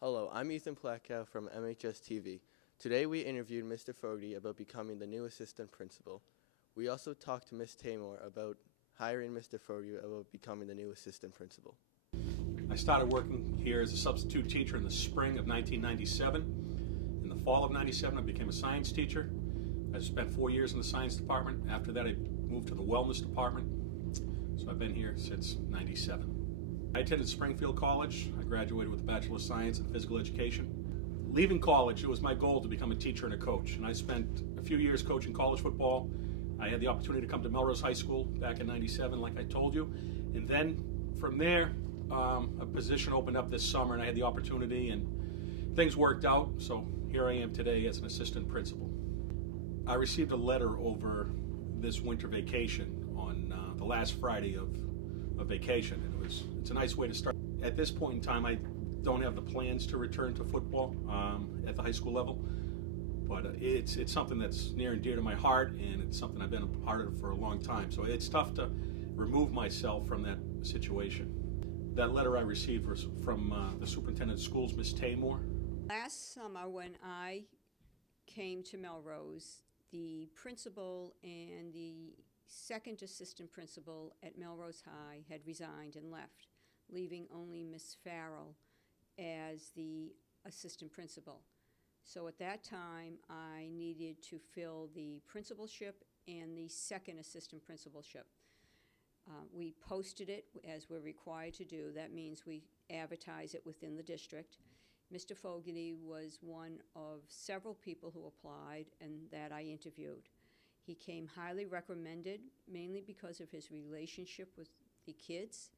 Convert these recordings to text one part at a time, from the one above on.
Hello, I'm Ethan Plackow from MHS-TV. Today we interviewed Mr. Fogarty about becoming the new assistant principal. We also talked to Ms. Tamor about hiring Mr. Fogarty about becoming the new assistant principal. I started working here as a substitute teacher in the spring of 1997. In the fall of 97, I became a science teacher. I spent 4 years in the science department. After that, I moved to the wellness department. So I've been here since 97. I attended Springfield College. I graduated with a Bachelor of Science in Physical Education. Leaving college, it was my goal to become a teacher and a coach. And I spent a few years coaching college football. I had the opportunity to come to Melrose High School back in 97, like I told you. And then from there, a position opened up this summer and I had the opportunity and things worked out. So here I am today as an assistant principal. I received a letter over this winter vacation on the last Friday of vacation. And it's a nice way to start. At this point in time, I don't have the plans to return to football at the high school level, but it's something that's near and dear to my heart, and it's something I've been a part of for a long time. So it's tough to remove myself from that situation. That letter I received was from the superintendent of schools, Ms. Tamor. Last summer when I came to Melrose, the principal and the second assistant principal at Melrose High had resigned and left, leaving only Miss Farrell as the assistant principal. So at that time, I needed to fill the principalship and the second assistant principalship. We posted it as we're required to do. That means we advertise it within the district. Mr. Fogarty was one of several people who applied and that I interviewed. He came highly recommended, mainly because of his relationship with the kids.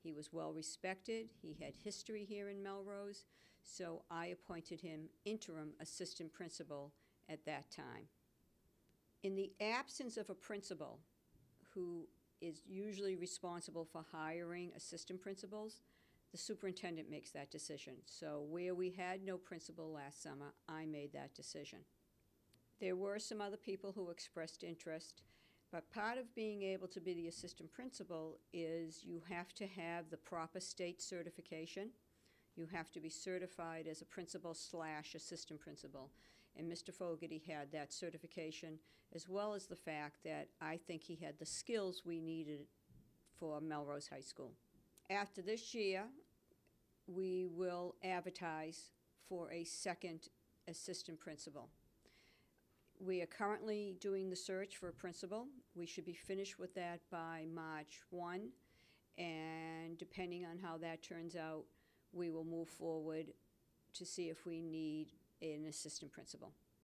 He was well respected. He had history here in Melrose, so I appointed him interim assistant principal at that time. In the absence of a principal who is usually responsible for hiring assistant principals, the superintendent makes that decision. So where we had no principal last summer, I made that decision. There were some other people who expressed interest, but part of being able to be the assistant principal is you have to have the proper state certification. You have to be certified as a principal/assistant principal. And Mr. Fogarty had that certification, as well as the fact that I think he had the skills we needed for Melrose High School. After this year, we will advertise for a second assistant principal. We are currently doing the search for a principal. We should be finished with that by March 1, and depending on how that turns out, we will move forward to see if we need an assistant principal.